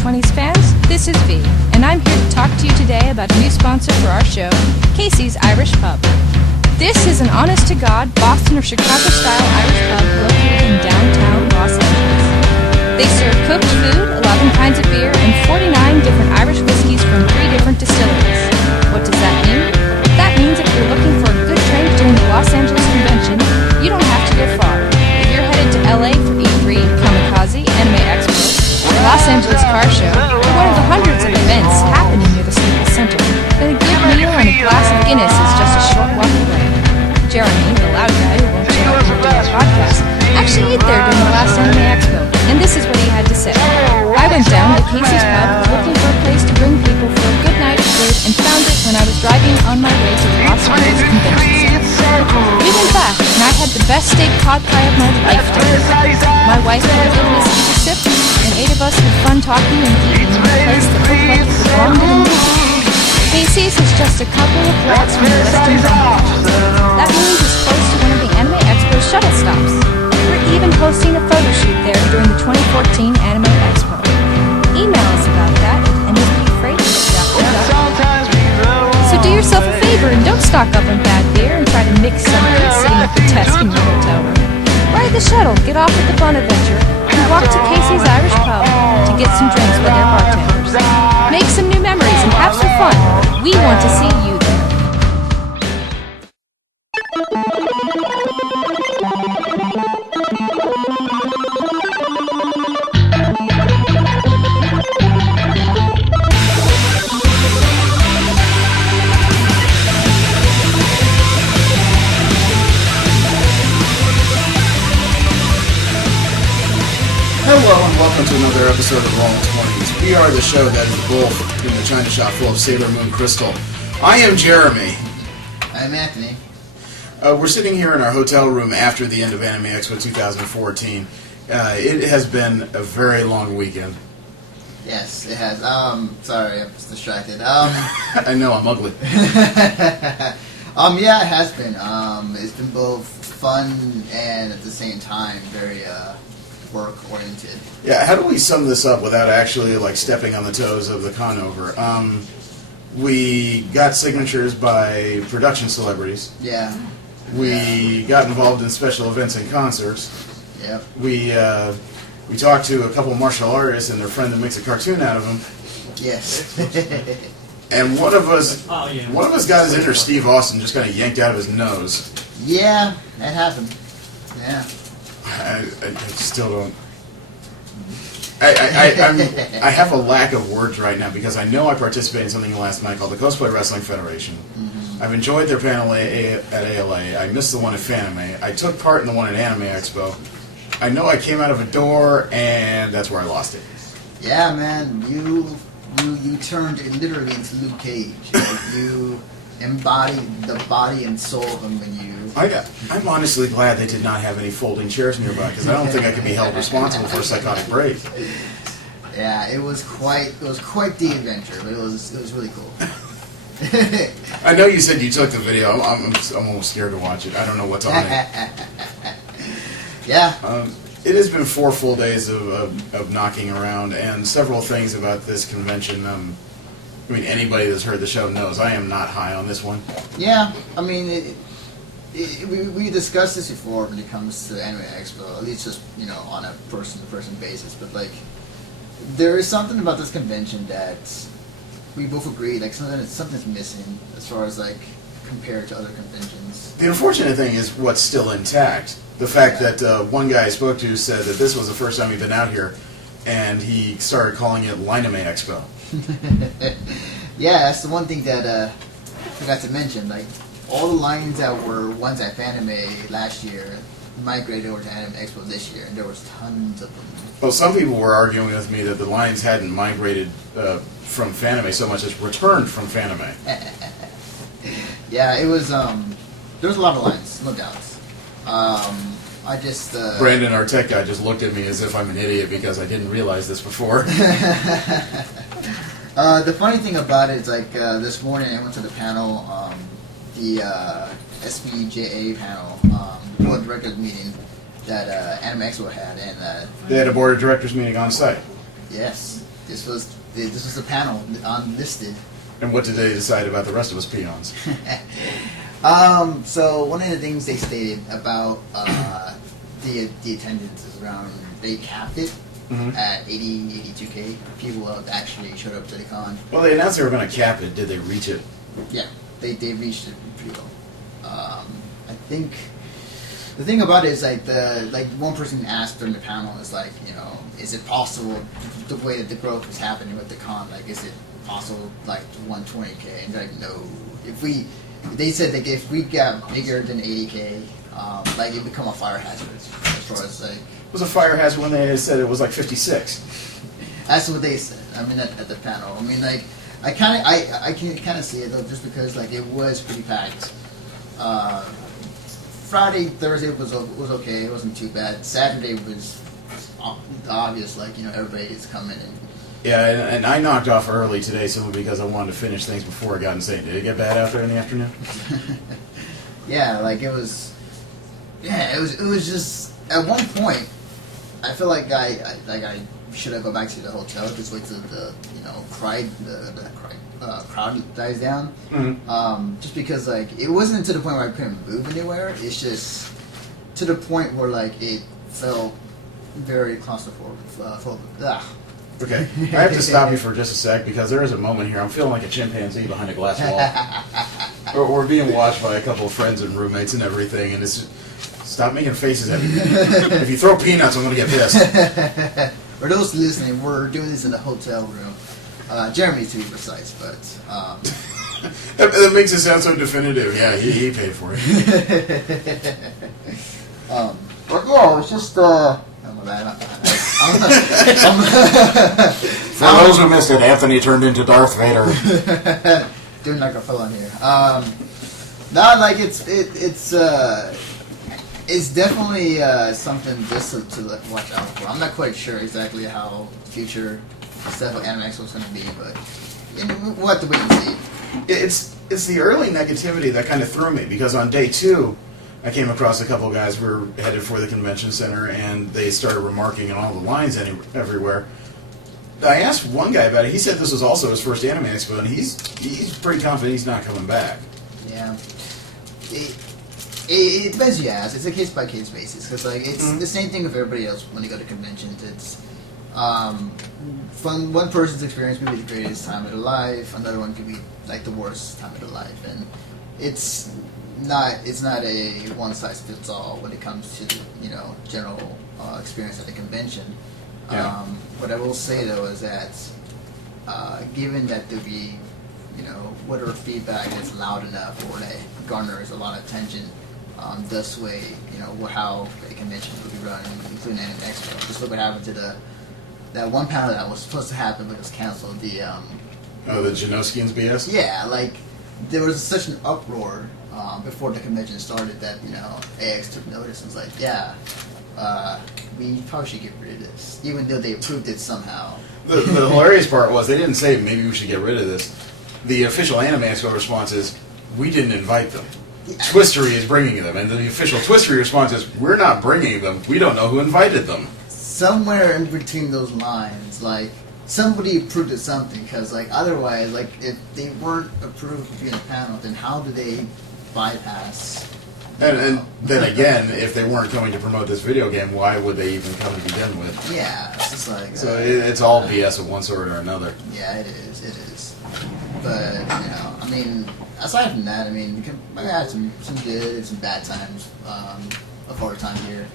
20s fans, this is V, and I'm here to talk to you today about a new sponsor for our show, Casey's Irish Pub. This is an honest-to-God Boston or Chicago-style Irish pub located in downtown Los Angeles. They serve cooked food, 11 kinds of beer, and 49 different Irish whiskeys from 3 different distilleries. What does that mean? That means if you're looking for a good drink during the Los Angeles convention, you don't have to go far. If you're headed to LA for E3, Kamikaze, Anime Expo, the Los Angeles Car Show, or one of the hundreds of events happening near the Staples Center, then a good meal and a glass of Guinness is just a short walk away. Jeremy, the loud guy who won't shut up and do our podcast, actually ate there during the last Anime Expo, and this is what he had to say. I went down to Casey's Pub looking for a place to bring people for a good night of food and found it when I was driving on my way to the Los Angeles Convention Center. We went back, and I had the best steak cod pie of my life today. My wife had a good whiskey to sip, and 8 of us had fun talking and eating in a place that looked like it belonged in a movie. Casey's is just a couple of blocks from the Western Convention. That means it's close to one of the Anime Expo shuttle stops. We're even hosting a photo shoot there during the 2014 Anime Expo. Email us about that at ndspfreight@yahoo.com. So do yourself a favor and don't stock up on bad beer and try to mix something sitting at the desk in your hotel room. Ride the shuttle, get off at the Bonaventure, and walk to Casey's Irish Pub to get some drinks with their bartenders. Make some new memories and have some fun. We want to see you there. Hello and welcome to another episode of Rolling 20s. We are the show that is the wolf in the china shop full of Sailor Moon crystal. I am Jeremy. I'm Anthony. We're sitting here in our hotel room after the end of Anime Expo 2014. It has been a very long weekend. Yes, it has. Sorry, I was distracted. I know, I'm ugly. Yeah, it has been. It's been both fun and at the same time very work-oriented. Yeah, how do we sum this up without actually stepping on the toes of the conover? We got signatures by production celebrities. Yeah. We got involved in special events and concerts. Yep. We talked to a couple of martial artists and their friend that makes a cartoon out of them. Yes. And one of us got his inner Steve Austin just kind of yanked out of his nose. Yeah, that happened. Yeah. I still don't. I have a lack of words right now because I know I participated in something last night called the Cosplay Wrestling Federation. Mm-hmm. I've enjoyed their panel at ALA. I missed the one at Fanime. I took part in the one at Anime Expo. I know I came out of a door and that's where I lost it. Yeah, man, you turned it literally into Luke Cage. You embodied the body and soul of him when you. I'm honestly glad they did not have any folding chairs nearby because I don't think I could be held responsible for a psychotic break. Yeah, it was quite the adventure, but it was really cool. I know you said you took the video. I'm almost scared to watch it. I don't know what's on it. Yeah. It has been 4 full days of knocking around, and several things about this convention. Anybody that's heard the show knows I am not high on this one. Yeah, we discussed this before when it comes to Anime Expo, at least just, on a person-to-person basis, but, there is something about this convention that we both agree, something's missing as far as, compared to other conventions. The unfortunate thing is what's still intact. The fact that one guy I spoke to said that this was the first time he'd been out here, and he started calling it Anime Expo. Yeah, that's the one thing that I forgot to mention. All the lines that were ones at Fanime last year migrated over to Anime Expo this year, and there was tons of them. Well, some people were arguing with me that the lines hadn't migrated from Fanime so much as returned from Fanime. Yeah, it was. There was a lot of lines, no doubt. Brandon, our tech guy, just looked at me as if I'm an idiot because I didn't realize this before. The funny thing about it is, this morning I went to the panel, the SBJA panel, board of directors meeting that Anime Expo had, and they had a board of directors meeting on site. Yes, this was a panel unlisted. And what did they decide about the rest of us peons? So one of the things they stated about the attendance is around, they capped it at 82K people that actually showed up to the con. Well, they announced they were going to cap it. Did they reach it? Yeah, they reached it pretty low. I think the thing about it is like one person asked during the panel is like, you know, is it possible the way that the growth was happening with the con, like is it possible like 120K? And they're like, no. They said that if we got bigger than 80K, like it'd become a fire hazard as far as like. It was a fire hazard when they said it was like 56. That's what they said. I mean, at the panel. I mean, like, I can kind of see it though, just because like it was pretty packed. Friday, Thursday was okay. It wasn't too bad. Saturday was obvious, like, you know, everybody is coming and. Yeah, and I knocked off early today simply because I wanted to finish things before I got insane. Did it get bad out there in the afternoon? Yeah, like it was. Yeah, it was just at one point. I feel like I should have go back to the hotel, just wait till the crowd dies down. Mm-hmm. Just because like it wasn't to the point where I couldn't move anywhere. It's just to the point where like it felt very claustrophobic. Okay, I have to stop you for just a sec because there is a moment here. I'm feeling like a chimpanzee behind a glass wall. We're being watched by a couple of friends and roommates and everything, and it's stop making faces at me. If you throw peanuts, I'm going to get pissed. For those listening, we're doing this in a hotel room. Jeremy, to be precise, but that makes it sound so definitive. Yeah, he paid for it. But yeah, it was just. For those who missed it, Anthony turned into Darth Vader. Doing like a fellow here. No, like it's definitely something just to watch out for. I'm not quite sure exactly how future stuff like Anime Expo is going to be, but we'll have to wait and see. It's the early negativity that kind of threw me because on day 2. I came across a couple of guys who were headed for the convention center, and they started remarking on all the lines everywhere. I asked one guy about it. He said this was also his first Anime Expo, and he's pretty confident he's not coming back. Yeah. It depends who you ask. It's a case-by-case basis, because like, it's the same thing with everybody else when they go to conventions. It's from one person's experience, maybe the greatest time of their life, another one could be like the worst time of their life, and it's not a one-size-fits-all when it comes to, you know, general experience at the convention. Yeah. What I will say though is that given that there be, you know, whatever feedback that's loud enough or that garners a lot of attention, this way, you know, how a convention will be run, including Anime Expo. Just look what happened to that one panel that was supposed to happen but was canceled. The Janoskians BS? Yeah, like there was such an uproar before the convention started that, you know, AX took notice and was like, yeah, we probably should get rid of this, even though they approved it somehow. The hilarious part was they didn't say maybe we should get rid of this. The official Anime Expo response is, we didn't invite them. Yeah. Twistery is bringing them. And the official Twistery response is, we're not bringing them. We don't know who invited them. Somewhere in between those lines, like, somebody approved of something, because, like, otherwise, like, if they weren't approved to be in a panel, then how do they bypass? And then again, if they weren't coming to promote this video game, why would they even come to begin with? Yeah, it's just like... So it's all BS of one sort or another. Yeah, it is. But, you know, I mean, aside from that, I mean, I had some good and some bad times, a hard time here.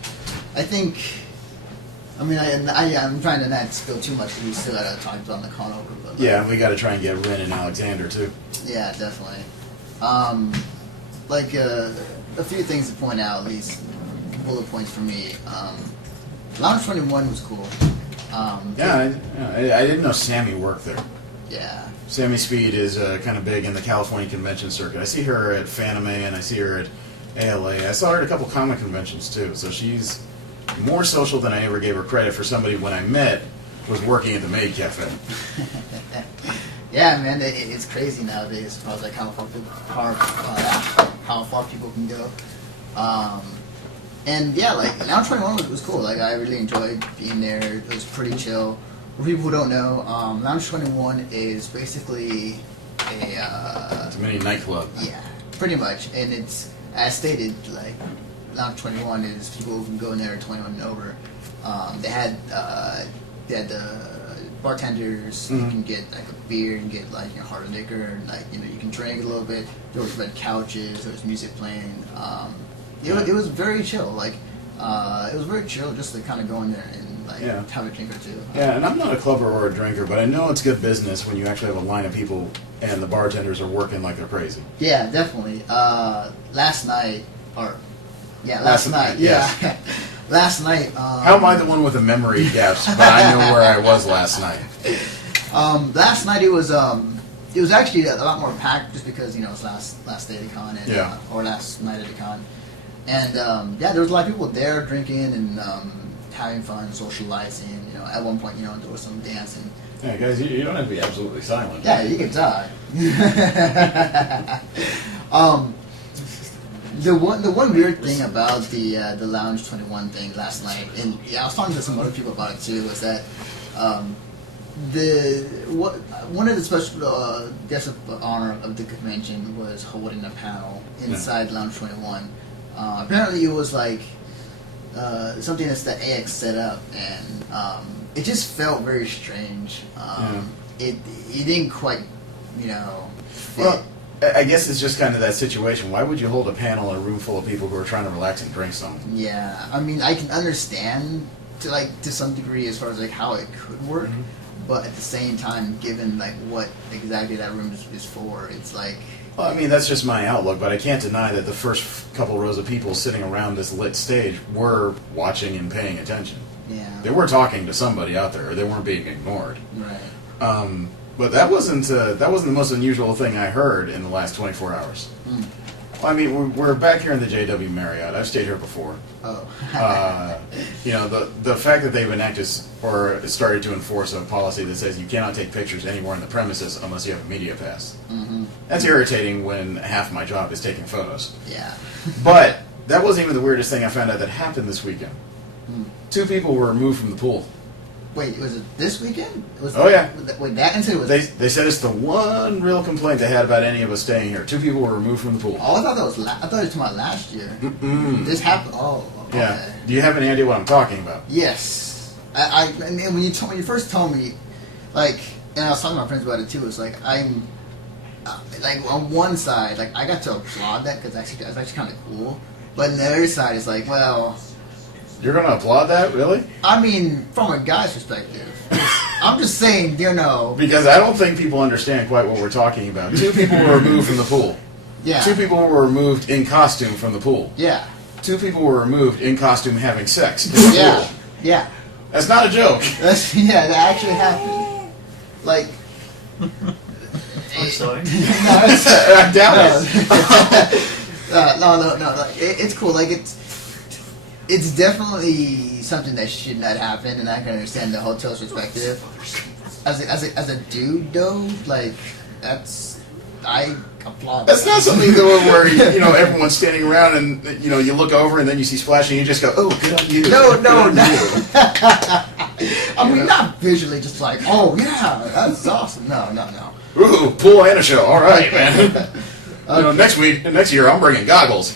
I think... I mean, I'm trying to not spill too much because we still got to talk on the con over. But, Yeah, we got to try and get Ren and Alexander, too. Yeah, definitely. A few things to point out, at least bullet points for me. Lounge 21 was cool. I didn't know Sammy worked there. Yeah. Sammy Speed is kind of big in the California convention circuit. I see her at Fanime and I see her at ALA. I saw her at a couple comic conventions, too. So she's more social than I ever gave her credit for somebody when I met was working at the Maid Cafe. Yeah, man, it's crazy nowadays as far as like how far people can go. And yeah, like Lounge 21 was cool. Like I really enjoyed being there. It was pretty chill. For people who don't know, Lounge 21 is basically a It's a mini nightclub. yeah, pretty much, and it's as stated, like Lounge 21 is people who can go in there 21 and over. They had the bartenders. You can get like a beer and get like hard liquor, and like you can drink a little bit. There was red couches. There was music playing. It was very chill. Like it was very chill just to kind of go in there and like have a drink or two. Yeah, and I'm not a clubber or a drinker, but I know it's good business when you actually have a line of people and the bartenders are working like they're crazy. Yeah, definitely. Last night. Last night, Yeah. Last night. How am I the one with the memory gaps? But I know where I was last night. Last night it was actually a lot more packed just because it's last day of the con and or last night of the con, and there was a lot of people there drinking and having fun, socializing. At one point there was some dancing. Yeah, guys, you don't have to be absolutely silent. Yeah, you can talk. The one weird thing about the Lounge 21 thing last night, and I was talking to some other people about it too, was that one of the special guests of honor of the convention was holding a panel inside Lounge 21. Apparently, it was like something that AX set up, and it just felt very strange. It didn't quite, fit. Well, I guess it's just kind of that situation. Why would you hold a panel in a room full of people who are trying to relax and drink something? Yeah, I mean, I can understand to some degree as far as like how it could work, but at the same time, given like what exactly that room is for, it's like. Well, I mean, that's just my outlook, but I can't deny that the first couple rows of people sitting around this lit stage were watching and paying attention. Yeah. They were talking to somebody out there, or they weren't being ignored. Right. But that wasn't the most unusual thing I heard in the last 24 hours. Well, I mean, we're back here in the JW Marriott. I've stayed here before. Oh. The fact that they've enacted or started to enforce a policy that says you cannot take pictures anywhere in the premises unless you have a media pass. That's irritating when half my job is taking photos. Yeah. But that wasn't even the weirdest thing I found out that happened this weekend. 2 people were removed from the pool. Wait, was it this weekend? Yeah. Wait, that incident was. They said it's the one real complaint they had about any of us staying here. 2 people were removed from the pool. Oh, I thought that was. I thought it was talking about last year. This happened. Oh. Okay. Yeah. Do you have any idea what I'm talking about? Yes. I mean, when you first told me, like, and I was talking to my friends about it too. It's like I'm, like on one side, like I got to applaud that because that's actually kind of cool. But on the other side, it's like, well. You're going to applaud that, really? I mean, from a guy's perspective, I'm just saying, Because I don't think people understand quite what we're talking about. 2 people were removed from the pool. Yeah. 2 people were removed in costume from the pool. Yeah. 2 people were removed in costume having sex in the pool. Yeah. That's not a joke. That actually happened. Like. I'm sorry. I doubt it. No. It's cool. Like it's definitely something that should not happen, and I can understand the hotel's perspective. As a dude, though, like I applaud. That's not something though where everyone's standing around and you look over and then you see splashing and you just go, oh, good on you. No. Good on you. I mean, not visually, just like, oh yeah, that's awesome. No. Ooh, pool and a show. All right, man. Next year I'm bringing goggles.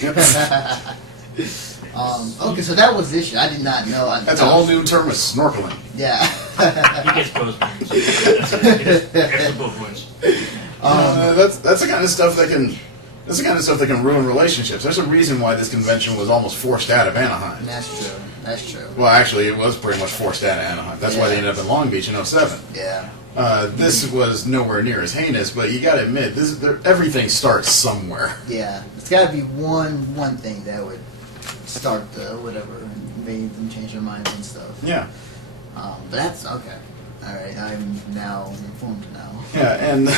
Okay, so that was this year. I did not know. That's a whole new term of snorkeling. Yeah. He gets both points. He gets both points. That's the kind of stuff that can ruin relationships. There's a reason why this convention was almost forced out of Anaheim. That's true. Well, actually, it was pretty much forced out of Anaheim. That's why they ended up in Long Beach in 2007. Yeah. This was nowhere near as heinous, but you got to admit, everything starts somewhere. Yeah, it's got to be one thing that would start whatever and made them change their minds and stuff. Yeah. But that's okay. All right, I'm now informed now. Yeah, and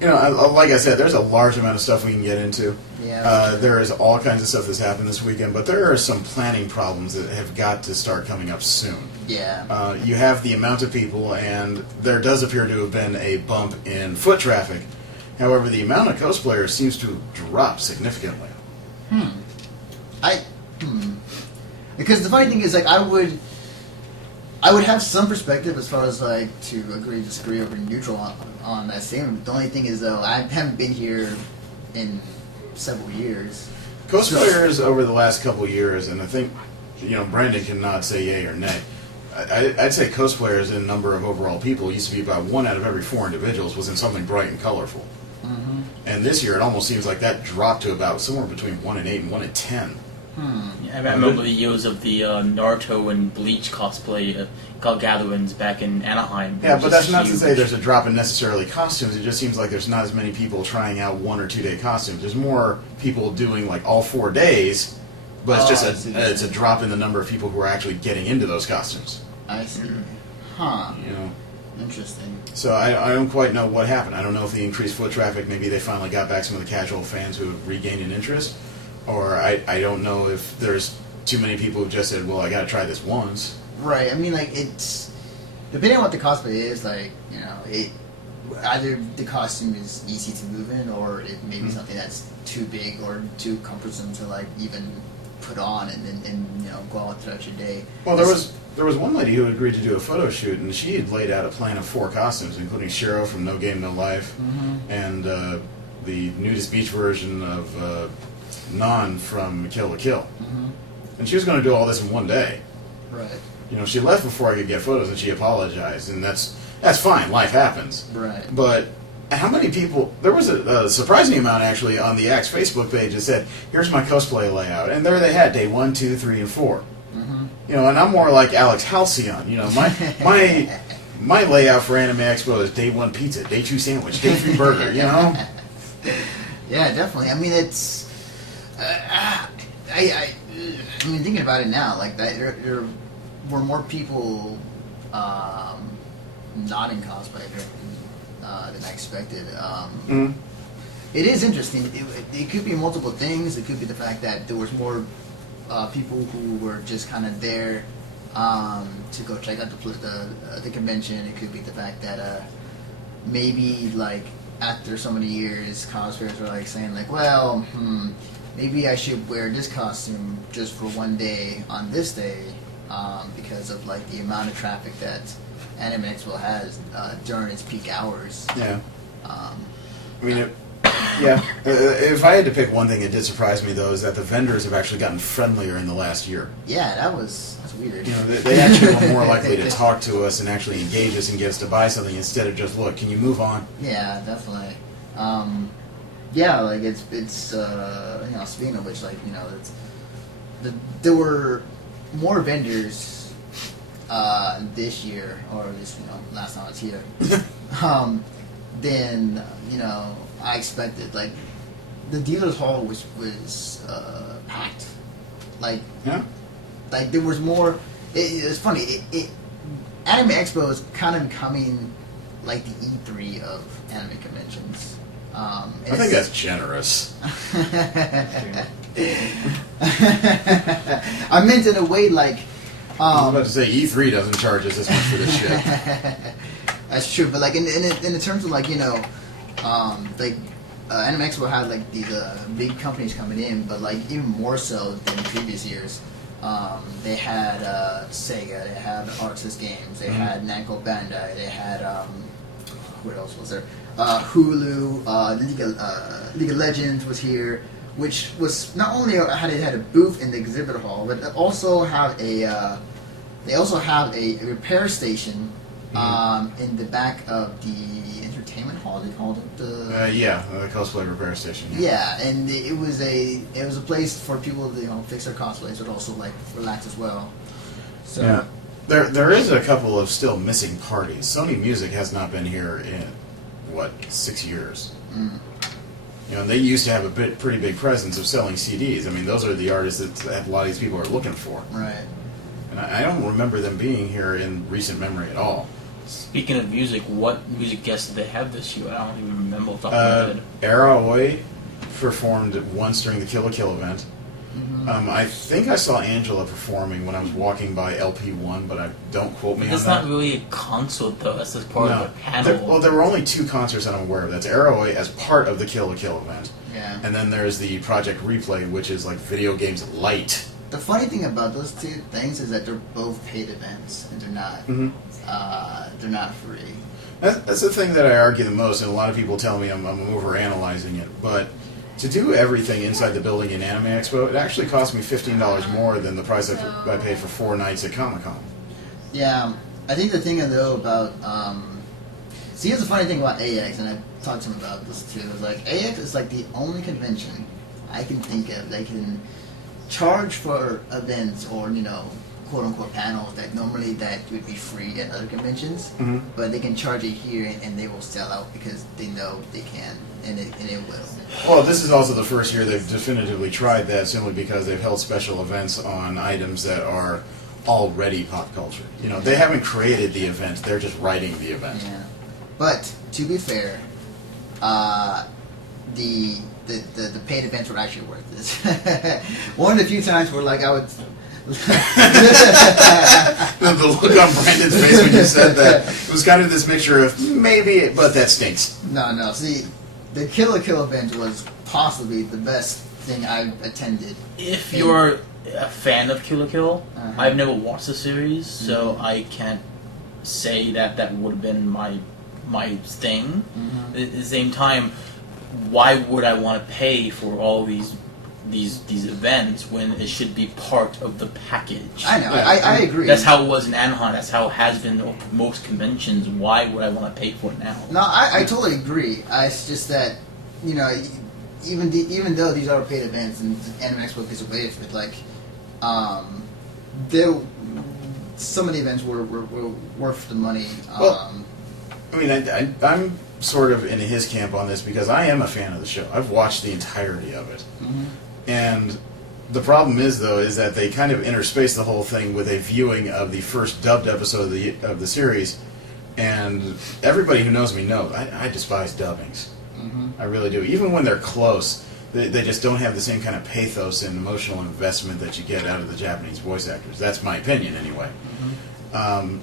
like I said, there's a large amount of stuff we can get into. Yeah. There is all kinds of stuff that's happened this weekend, but there are some planning problems that have got to start coming up soon. Yeah. You have the amount of people, and there does appear to have been a bump in foot traffic. However, the amount of cosplayers seems to have dropped significantly. Because the funny thing is, like, I would I would have some perspective as far as like to agree, disagree, or neutral on that statement. The only thing is though, I haven't been here in several years. Cosplayers over the last couple of years, and I think, Brandon cannot say yay or nay. I'd say cosplayers in number of overall people used to be about 1 out of every 4 individuals was in something bright and colorful. Mm-hmm. And this year it almost seems like that dropped to about somewhere between 1 in 8 and 1 in 10. Yeah, I remember the years of the Naruto and Bleach cosplay gatherings back in Anaheim. Yeah, but that's not to say there's a drop in necessarily costumes. It just seems like there's not as many people trying out 1 or 2 day costumes. There's more people doing like all 4 days, but it's just it's a drop in the number of people who are actually getting into those costumes. I see. Huh. Interesting. So I don't quite know what happened. I don't know if the increased foot traffic, maybe they finally got back some of the casual fans who have regained an interest, or I don't know if there's too many people who just said, well, I got to try this once. Right. I mean, like, it's depending on what the cosplay is, like, it either the costume is easy to move in, or it may be something that's too big or too cumbersome to like even put on and go out throughout your day. Well, there was one lady who agreed to do a photo shoot, and she had laid out a plan of 4 costumes, including Shiro from No Game No Life, and the nudist beach version of Non from Kill la Kill. And she was going to do all this in one day. Right. She left before I could get photos, and she apologized, and that's fine. Life happens. Right. But how many people? There was a surprising amount actually on the Axe Facebook page that said, "Here's my cosplay layout," and there they had day 1, 2, 3, and 4. And I'm more like Alex Halcyon. My layout for Anime Expo is day 1 pizza, day 2 sandwich, day 3 burger. Yeah, definitely. I mean, it's. I mean, thinking about it now, like that, there were more people not in cosplay than I expected. It is interesting. It could be multiple things. It could be the fact that there was more people who were just kind of there to go check out the convention. It could be the fact that maybe like after so many years, cosplayers were like saying like, well, maybe I should wear this costume just for one day on this day because of like the amount of traffic that Anime Expo has during its peak hours. Yeah. I mean, if I had to pick one thing that did surprise me, though, is that the vendors have actually gotten friendlier in the last year. Yeah, that's weird. They actually were more likely to talk to us and actually engage us and get us to buy something instead of just, look, can you move on? Yeah, definitely. Yeah, like it's speaking of which, like, there were more vendors this year, or at least last time I was here, than I expected. Like the dealers hall was packed. Like there was more. It's funny. Anime Expo is kind of becoming like the E3 of anime conventions. I think that's generous. I meant in a way like. I was about to say E3 doesn't charge us this much for this shit. That's true, but like in the terms of like like Anime Expo had like these big companies coming in, but like even more so than previous years. They had Sega, they had Arxis Games, they had Namco Bandai, they had what else was there? Hulu, League of Legends was here, which was not only had a booth in the exhibit hall, but they also have a repair station in the back of the entertainment hall. They called it the cosplay repair station. Yeah, and it was a place for people to fix their cosplays, but also like relax as well. So yeah. There is a couple of still missing parties. Sony Music has not been here in 6 years. They used to have a pretty big presence of selling CDs. I mean, those are the artists that a lot of these people are looking for. Right. And I don't remember them being here in recent memory at all. Speaking of music, what music guests did they have this year? I don't even remember off the top of my head. Araoi performed once during the Kill la Kill event. I think I saw Angela performing when I was walking by LP1, but don't quote me on that. It's not really a concert, though. That's just part of a panel. There were only 2 concerts that I'm aware of. That's Araoi as part of the Kill la Kill event. Yeah. And then there's the Project Replay, which is like video games light. the funny thing about those two things is that they're both paid events, and they're not free. That's the thing that I argue the most, and a lot of people tell me I'm overanalyzing it. But to do everything inside the building in Anime Expo, it actually cost me $15 more than the price I paid for 4 nights at Comic-Con. Yeah, I think the thing though about see, here's the funny thing about AX, and I talked to him about this too. Is like AX is like the only convention I can think of that can charge for events or quote unquote panels that normally that would be free at other conventions, but they can charge it here and they will sell out because they know they can and it will. Well, this is also the first year they've definitively tried that, simply because they've held special events on items that are already pop culture. They haven't created the event; they're just writing the event. Yeah, but to be fair, the paid events were actually worth this. One of the few times where I would. The look on Brandon's face when you said that, it was kind of this mixture of maybe, but that stinks. No. See, the Kill la Kill event was possibly the best thing I've attended. If you're a fan of Kill la Kill, I've never watched the series, so I can't say that would have been my thing. At the same time, why would I want to pay for all these events when it should be part of the package? I know, I agree. That's how it was in Anaheim. That's how it has been at most conventions. Why would I want to pay for it now? No, I totally agree. It's just that even though these are paid events and Anime Expo gets away with it, some of the events were worth the money. I mean, I'm sort of in his camp on this because I am a fan of the show. I've watched the entirety of it. And the problem is that they kind of interspace the whole thing with a viewing of the first dubbed episode of the series. And everybody who knows me knows I despise dubbings. I really do. Even when they're close, they just don't have the same kind of pathos and emotional investment that you get out of the Japanese voice actors. That's my opinion, anyway.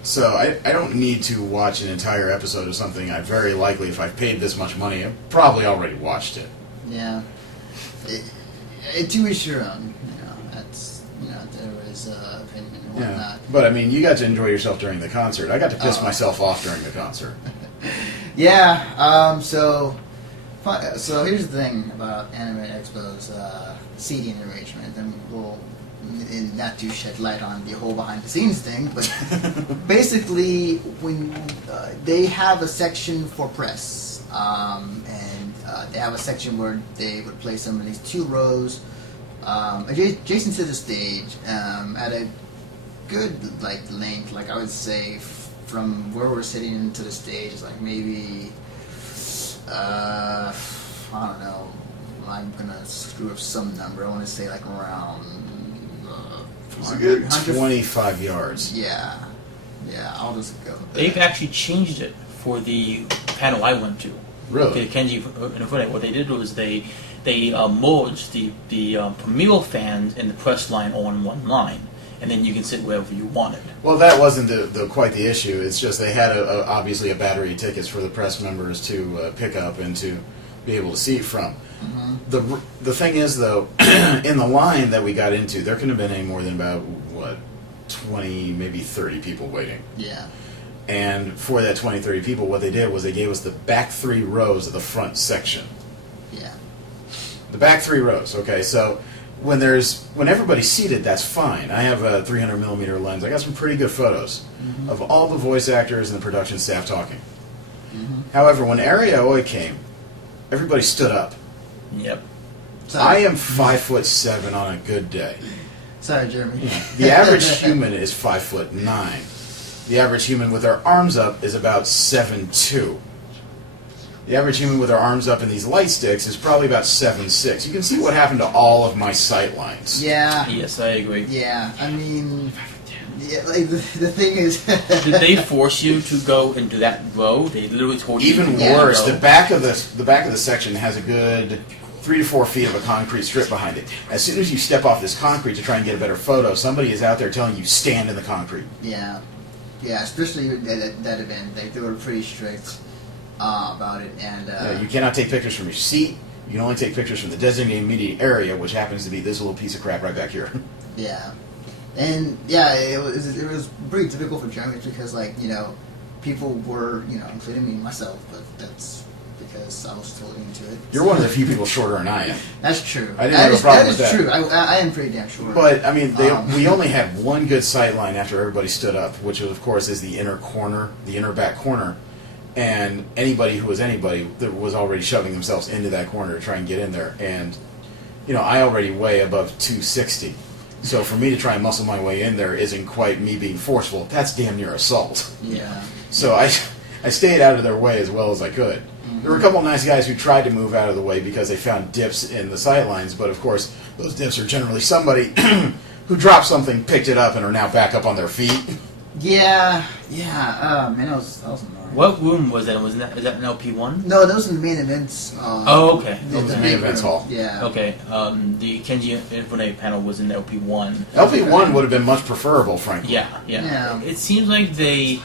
So I don't need to watch an entire episode of something. I very likely, if I've paid this much money, I've probably already watched it. Yeah. To each your own. That's there is opinion and whatnot. Yeah. But I mean, you got to enjoy yourself during the concert. I got to piss myself off during the concert. Yeah. So here's the thing about Anime Expo's seating arrangement, and we'll not to shed light on the whole behind the scenes thing, but basically when they have a section for press, and they have a section where they would place some of these 2 rows adjacent to the stage at a good length. I would say from where we're sitting into the stage is maybe I don't know. I'm gonna screw up some number. I want to say around. It's a good 25 yards. Yeah, I'll just go. They've actually changed it for the panel I went to. Really? Okay, Kenji Inafune, what they did was they merged the Camille fans and the press line on one line, and then you can sit wherever you wanted. Well, that wasn't quite the issue. It's just they had obviously a battery of tickets for the press members to pick up and to be able to see from. The thing is, though, in the line that we got into, there couldn't have been any more than about 20, maybe 30 people waiting. Yeah. And for that 20, 30 people, what they did was they gave us the back 3 rows of the front section. Yeah. The back 3 rows. Okay, so when everybody's seated, that's fine. I have a 300mm lens. I got some pretty good photos of all the voice actors and the production staff talking. However, when Ari Aoi came, everybody stood up. Yep. I am 5'7" on a good day. Sorry, Jeremy. The average human is 5'9". The average human with their arms up is about 7'2". The average human with their arms up in these light sticks is probably about 7'6". You can see what happened to all of my sight lines. Yeah. Yes, I agree. Yeah, I mean, the thing is... Did they force you to go into that row? They literally told you Even to worse, go. the back of the section has a good 3 to 4 feet of a concrete strip behind it. As soon as you step off this concrete to try and get a better photo, somebody is out there telling you stand in the concrete. Yeah, especially at that event, they were pretty strict about it, and You cannot take pictures from your seat. You can only take pictures from the designated media area, which happens to be this little piece of crap right back here. Yeah, and yeah, it was pretty difficult for Germans because people were including me myself, but that's because I was totally into it. You're one of the few people shorter than I am. That's true. I didn't have a problem with that. That is true. I am pretty damn short. But I mean, we only had one good sight line after everybody stood up, which of course is the inner corner, the inner back corner, and anybody who was anybody that was already shoving themselves into that corner to try and get in there. And I already weigh above 260, so for me to try and muscle my way in there isn't quite me being forceful. That's damn near assault. Yeah. So I stayed out of their way as well as I could. There were a couple of nice guys who tried to move out of the way because they found dips in the sight lines, but of course, those dips are generally somebody who dropped something, picked it up, and are now back up on their feet. Yeah. Man, that was annoying. What room was that? Is that an LP1? No, that was in the main events. Okay. That was the main big events room. hall. Yeah. Okay. The Kenji Infone panel was in LP1. LP1 would have been much preferable, frankly. Yeah. It seems like they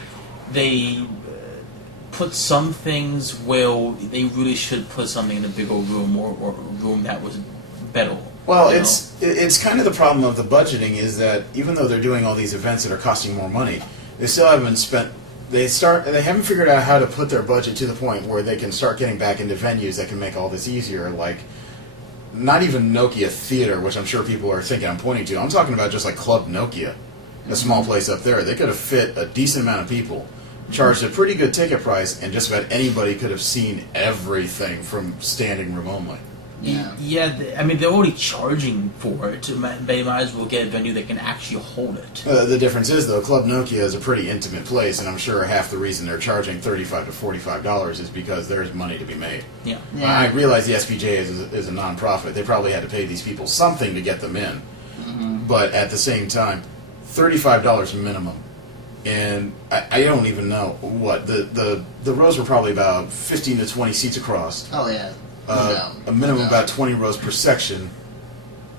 put some things where they really should put something in a bigger room or a room that was better. Well, it's kind of the problem of the budgeting is that even though they're doing all these events that are costing more money, they still haven't spent. They haven't figured out how to put their budget to the point where they can start getting back into venues that can make all this easier. Like, not even Nokia Theater, which I'm sure people are thinking I'm pointing to. I'm talking about just like Club Nokia, a small place up there. They could have fit a decent amount of people, charged a pretty good ticket price, and just about anybody could have seen everything from standing room only. Yeah. I mean, they're already charging for it. They might as well get a venue that can actually hold it. The difference is, though, Club Nokia is a pretty intimate place, and I'm sure half the reason they're charging $35 to $45 is because there's money to be made. Yeah. I realize the SPJ is a non-profit. They probably had to pay these people something to get them in. Mm-hmm. But at the same time, $35 minimum. And I don't even know what. The rows were probably about 15 to 20 seats across. Oh, yeah. A minimum of about 20 rows per section,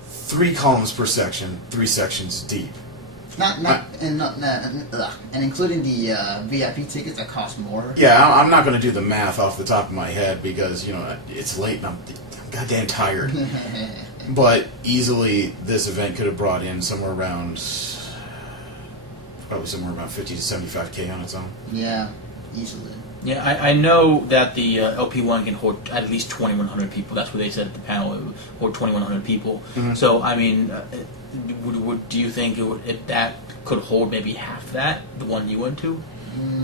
3 columns per section, 3 sections deep. And including the VIP tickets that cost more. Yeah, I'm not going to do the math off the top of my head because it's late and I'm goddamn tired. But easily, this event could have brought in somewhere around 50 to 75K on its own. Yeah, easily. Yeah, I know that the LP1 can hold at least 2,100 people. That's what they said at the panel. It would hold 2,100 people. Mm-hmm. So, I mean, do you think if that could hold maybe half that, the one you went to?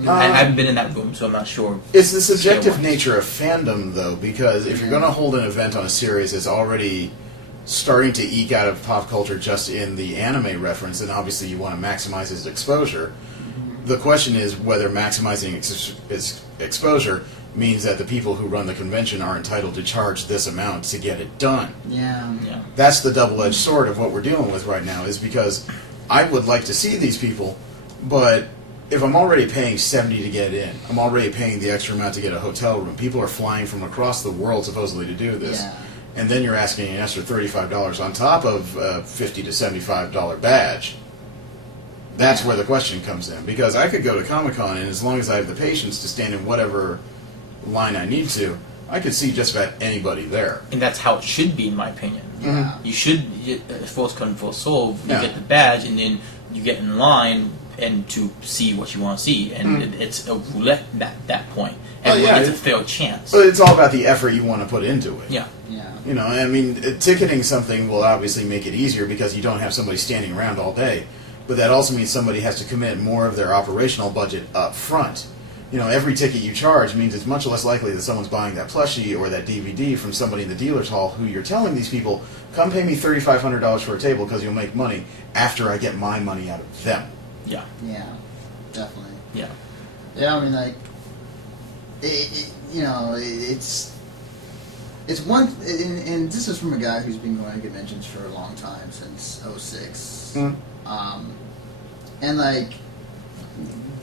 I haven't been in that room, so I'm not sure. It's the subjective nature of fandom, though, because if you're going to hold an event on a series that's already starting to eke out of pop culture just in the anime reference, then obviously you want to maximize its exposure. The question is whether maximizing its exposure means that the people who run the convention are entitled to charge this amount to get it done. Yeah. That's the double-edged sword of what we're dealing with right now, is because I would like to see these people, but if I'm already paying $70 to get in, I'm already paying the extra amount to get a hotel room. People are flying from across the world supposedly to do this. Yeah. And then you're asking an extra $35 on top of a $50 to $75 badge. That's where the question comes in. Because I could go to Comic-Con, and as long as I have the patience to stand in whatever line I need to, I could see just about anybody there. And that's how it should be, in my opinion. Yeah. You should, first come, first serve, you get the badge, and then you get in line and to see what you want to see. And it's a roulette at that point. Everyone gets a fair chance. But it's all about the effort you want to put into it. Yeah. I mean, ticketing something will obviously make it easier because you don't have somebody standing around all day. But that also means somebody has to commit more of their operational budget up front. Every ticket you charge means it's much less likely that someone's buying that plushie or that DVD from somebody in the dealer's hall who you're telling these people, come pay me $3,500 for a table because you'll make money after I get my money out of them. Yeah. Yeah, definitely. Yeah. Yeah, I mean, it's one, and this is from a guy who's been going to conventions for a long time, since 2006. And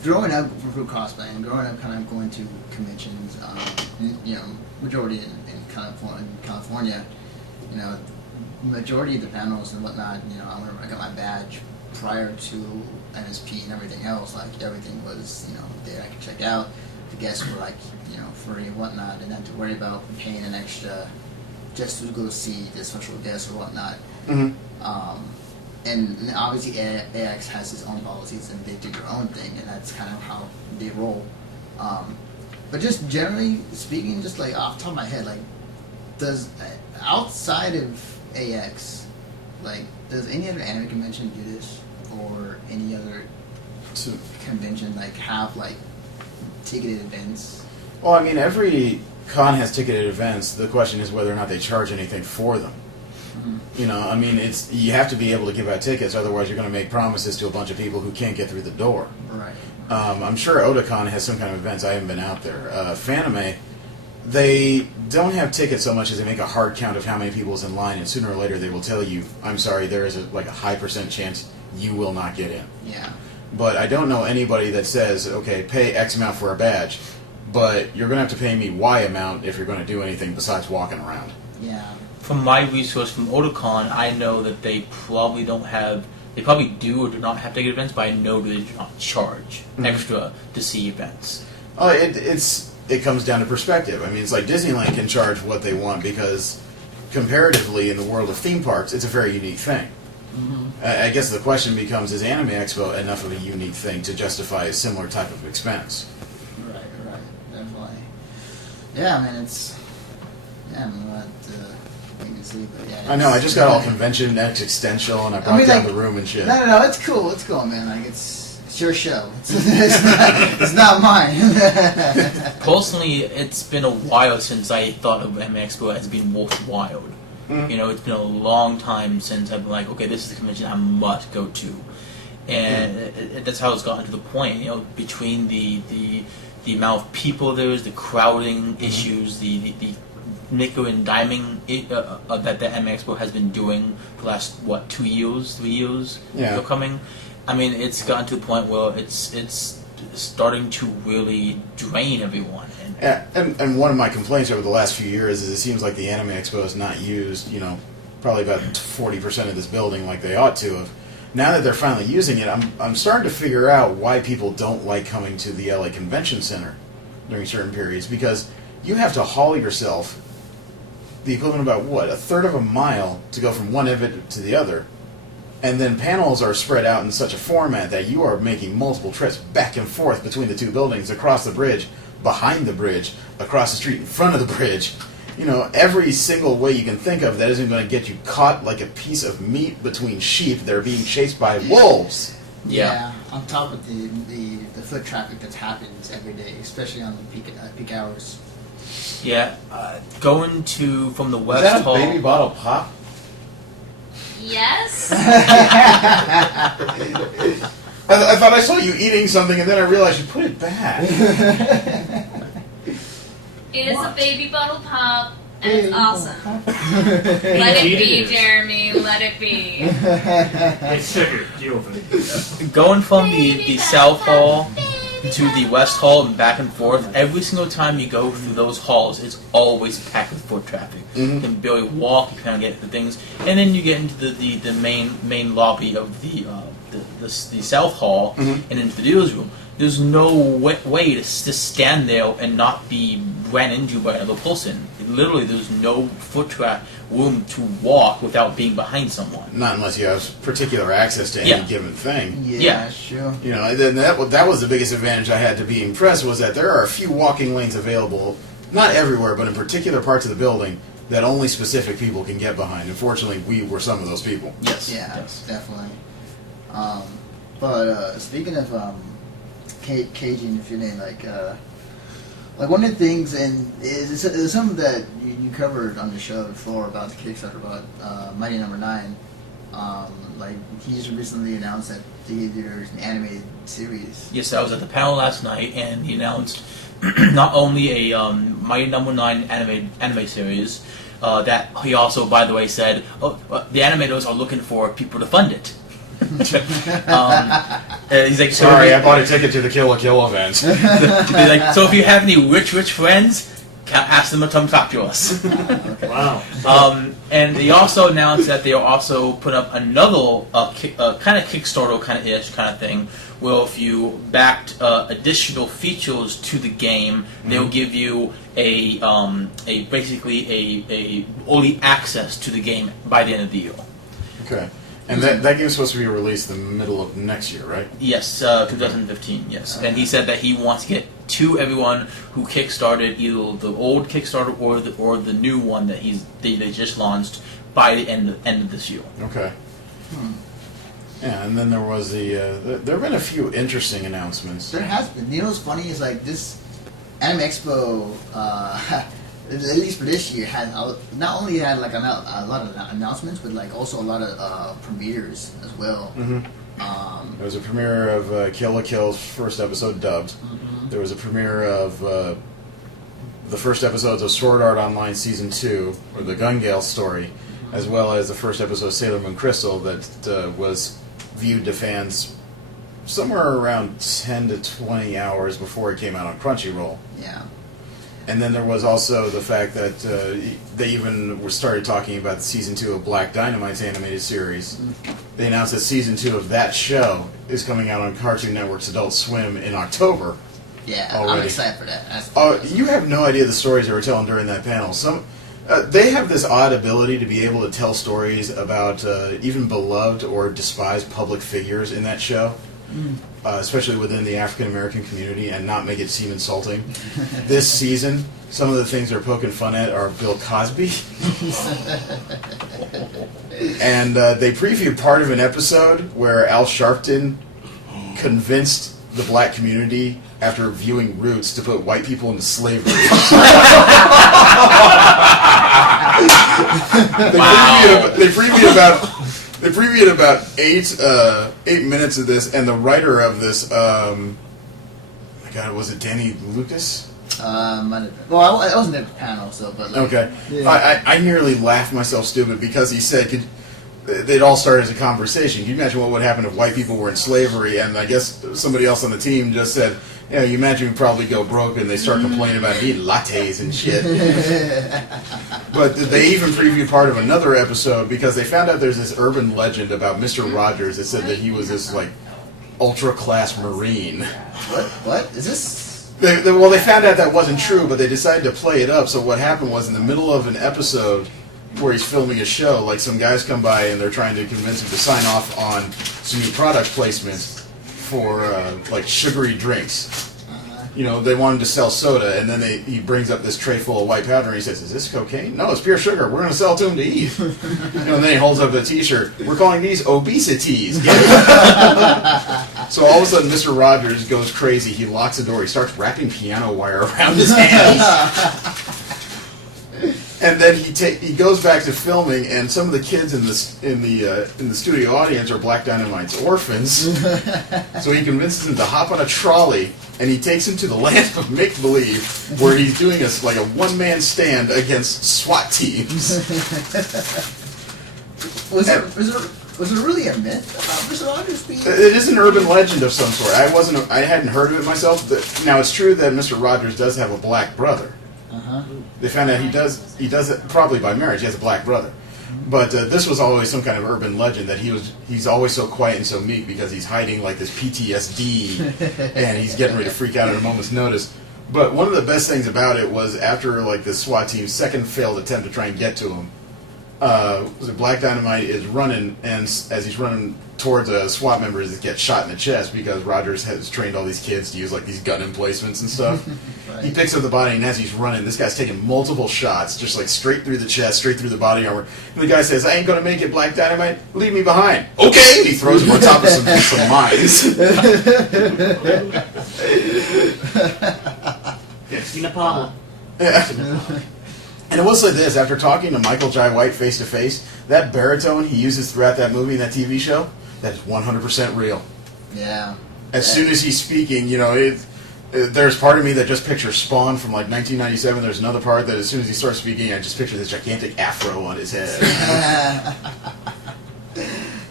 growing up for cosplay and growing up kind of going to conventions, majority in California, majority of the panels and whatnot, I got my badge prior to NSP and everything else, everything was, there I could check out. The guests were free and whatnot, and then to worry about paying an extra just to go see the special guests or whatnot. and obviously AX has its own policies and they do their own thing, and that's kind of how they roll. But just generally speaking, just like off the top of my head, like does outside of AX, like does any other anime convention do this, or any other convention like have like ticketed events? Well, I mean, every con has ticketed events. The question is whether or not they charge anything for them. You know, I mean, you have to be able to give out tickets, otherwise you're going to make promises to a bunch of people who can't get through the door. Right. I'm sure Otakon has some kind of events. I haven't been out there. Fanime, they don't have tickets so much as they make a hard count of how many people's in line, and sooner or later they will tell you, I'm sorry, there is a high % chance you will not get in. Yeah. But I don't know anybody that says, okay, pay X amount for a badge, but you're going to have to pay me Y amount if you're going to do anything besides walking around. Yeah. From my resource from Otakon, I know that they probably don't have. They probably do or do not have ticket events, but I know they do not charge extra to see events. Oh, it comes down to perspective. I mean, it's like Disneyland can charge what they want because, comparatively, in the world of theme parks, it's a very unique thing. I guess the question becomes: is Anime Expo enough of a unique thing to justify a similar type of expense? Right. Definitely. Yeah, I mean it's. Yeah, I mean what. You can see, but yeah. I know. I just got all convention existential, and I brought down the room and shit. No, it's cool. It's cool, man. Like it's your show. It's not mine. Personally, it's been a while since I thought of Anime Expo as being worthwhile. You know, it's been a long time since I've been like, okay, this is the convention I must go to, and that's how it's gotten to the point. You know, between the amount of people there is, the crowding issues, the nickel and diming that the Anime Expo has been doing for the last 2 years, 3 years. Yeah. Coming. I mean, it's gotten to the point where it's starting to really drain everyone. Yeah, and one of my complaints over the last few years is it seems like the Anime Expo is not used, you know, probably about 40% of this building like they ought to have. Now that they're finally using it, I'm starting to figure out why people don't like coming to the LA Convention Center during certain periods, because you have to haul yourself the equivalent of about, a third of a mile to go from one event to the other. And then panels are spread out in such a format that you are making multiple trips back and forth between the two buildings, across the bridge, behind the bridge, across the street in front of the bridge. You know, every single way you can think of that isn't going to get you caught like a piece of meat between sheep that are being chased by wolves. Yeah. On top of the foot traffic that happens every day, especially on the peak hours. Yeah, going from the West Is that Hall. a baby bottle pop? Yes. I thought I saw you eating something, and then I realized you put it back. It is a baby bottle pop, and Baby it's awesome. bottle Let it Indeed be, it is. Jeremy. Let it be. It's sugar. Deal with it. Going from the South Hall to the West Hall and back and forth, every single time you go through those halls, it's always packed with foot traffic. You can barely walk, you kind of get the things, and then you get into the main lobby of the South Hall and into the dealer's room. There's no way to stand there and not be ran into by another person. Literally, there's no foot traffic room to walk without being behind someone. Not unless you have particular access to any given thing. Yeah. Sure. You know, then that was the biggest advantage I had to being pressed, was that there are a few walking lanes available, not everywhere, but in particular parts of the building that only specific people can get behind. Unfortunately, we were some of those people. Yes. Yeah, Yes. definitely. But speaking of Cajun, if your name, like one of the things, and is something that you covered on the show before about the Kickstarter about Mighty Number 9. Like he just recently announced that there's an animated series. Yes, I was at the panel last night, and he announced not only a Mighty Number 9 anime series, that he also, by the way, said, the animators are looking for people to fund it. He's like, Sorry, I bought a ticket to the Kill la Kill event. He's like, so if you have any rich friends, ask them to come talk to us. Wow. And they also announced that they are also put up another kind of Kickstarter kind of thing, where if you backed additional features to the game, they'll give you basically a early access to the game by the end of the year. Okay. And that game's supposed to be released in the middle of next year, right? Yes, 2015. Yes, and he said that he wants to get to everyone who kickstarted either the old Kickstarter or the new one that they just launched by the end of this year. Okay. Yeah, and then there was there have been a few interesting announcements. There has been. You know what's funny is like this Anime Expo, at least for this year, had not only had like a lot of announcements, but like also a lot of premieres as well. Mm-hmm. There was a premiere of Kill la Kill's first episode dubbed. Mm-hmm. There was a premiere of the first episodes of Sword Art Online Season 2, or the Gun Gale story, as well as the first episode of Sailor Moon Crystal that was viewed to fans somewhere around 10 to 20 hours before it came out on Crunchyroll. Yeah. And then there was also the fact that they even started talking about Season 2 of Black Dynamite's animated series. They announced that Season 2 of that show is coming out on Cartoon Network's Adult Swim in October. Yeah, already. I'm excited for that. You have no idea the stories they were telling during that panel. They have this odd ability to be able to tell stories about even beloved or despised public figures in that show, especially within the African American community, and not make it seem insulting. This season, some of the things they're poking fun at are Bill Cosby. And they previewed part of an episode where Al Sharpton convinced the black community after viewing Roots to put white people into slavery. They previewed about 8 minutes of this, and the writer of this, my God, was it Danny Lucas? Might have been. Well, I wasn't at the panel, so but like, Okay, yeah. I nearly laughed myself stupid because he said they'd all start as a conversation. Can you imagine what would happen if white people were in slavery? And I guess somebody else on the team just said, "Yeah, you imagine we probably go broke and they start complaining about eating lattes and shit." But they even previewed part of another episode because they found out there's this urban legend about Mr. Rogers that said that he was this like ultra class Marine. What is this? They found out that wasn't true, but they decided to play it up. So what happened was in the middle of an episode where he's filming a show, like some guys come by and they're trying to convince him to sign off on some new product placements for like sugary drinks. You know, they wanted to sell soda, and then he brings up this tray full of white powder, and he says, "Is this cocaine? No, it's pure sugar. We're going to sell it to him to eat." You know, and then he holds up a T-shirt. "We're calling these obesities." So all of a sudden, Mr. Rogers goes crazy. He locks the door. He starts wrapping piano wire around his hands. And then he goes back to filming, and some of the kids in the studio audience are Black Dynamite's orphans. So he convinces them to hop on a trolley, and he takes them to the land of make-believe, where he's doing a one-man stand against SWAT teams. Was it really a myth about Mr. Rogers being? It is an urban legend of some sort. I hadn't heard of it myself. Now it's true that Mr. Rogers does have a black brother. They found out he does it probably by marriage. He has a black brother, but this was always some kind of urban legend that he's always so quiet and so meek because he's hiding like this PTSD and he's getting ready to freak out at a moment's notice. But one of the best things about it was after like the SWAT team's second failed attempt to try and get to him, Black Dynamite is running, and as he's running towards SWAT members, he gets shot in the chest because Rogers has trained all these kids to use like these gun emplacements and stuff. Right. He picks up the body, and as he's running, this guy's taking multiple shots, just like straight through the chest, straight through the body armor. And the guy says, "I ain't gonna make it, Black Dynamite. Leave me behind." "Okay." And he throws him on top of some mines. Fixing a problem. Yeah. And it was like this, after talking to Michael Jai White face to face, that baritone he uses throughout that movie and that TV show, that is 100% real. Yeah. As soon as he's speaking, you know, there's part of me that just pictures Spawn from like 1997. There's another part that as soon as he starts speaking, I just picture this gigantic afro on his head.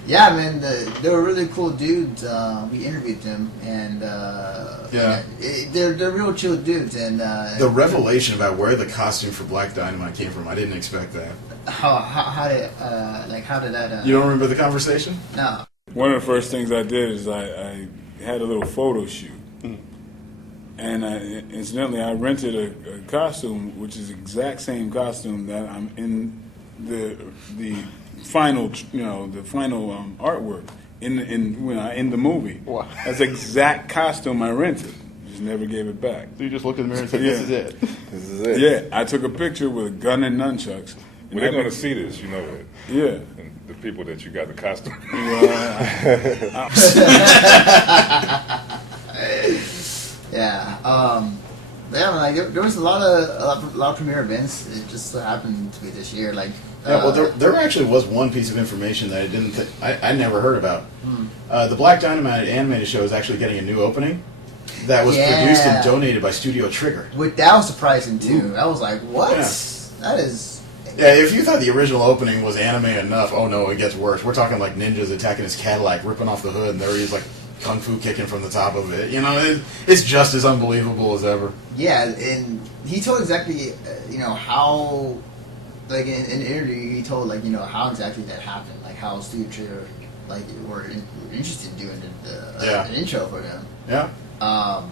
Yeah, man, they were really cool dudes. We interviewed them, and yeah, they're real chill dudes. And the revelation about where the costume for Black Dynamite came from, I didn't expect that. How did that? You don't remember the conversation? No. One of the first things I did is I had a little photo shoot, and incidentally I rented a costume, which is the exact same costume that I'm in the final, the final artwork in the movie. Wow. That's the exact costume I rented. Just never gave it back. So you just looked in the mirror and said, "This is it." This is it. Yeah, I took a picture with a gun and nunchucks. Well, they're going to see this, you know that. Yeah. And the people that you got the costume. Yeah. Yeah, like there was a lot of premiere events. It just so happened to be this year. Like, Yeah, well, there actually was one piece of information that I didn't I never heard about. The Black Dynamite animated show is actually getting a new opening that was produced and donated by Studio Trigger. that was surprising too. I was like, what? Yeah. That is. Yeah, if you thought the original opening was anime enough, oh no, it gets worse. We're talking like ninjas attacking his Cadillac, ripping off the hood, and there he is like kung fu kicking from the top of it. It's just as unbelievable as ever. Yeah, and he told exactly, how, like in an interview, he told how exactly that happened, like how Studio Trigger were interested in doing an intro for them. Yeah. I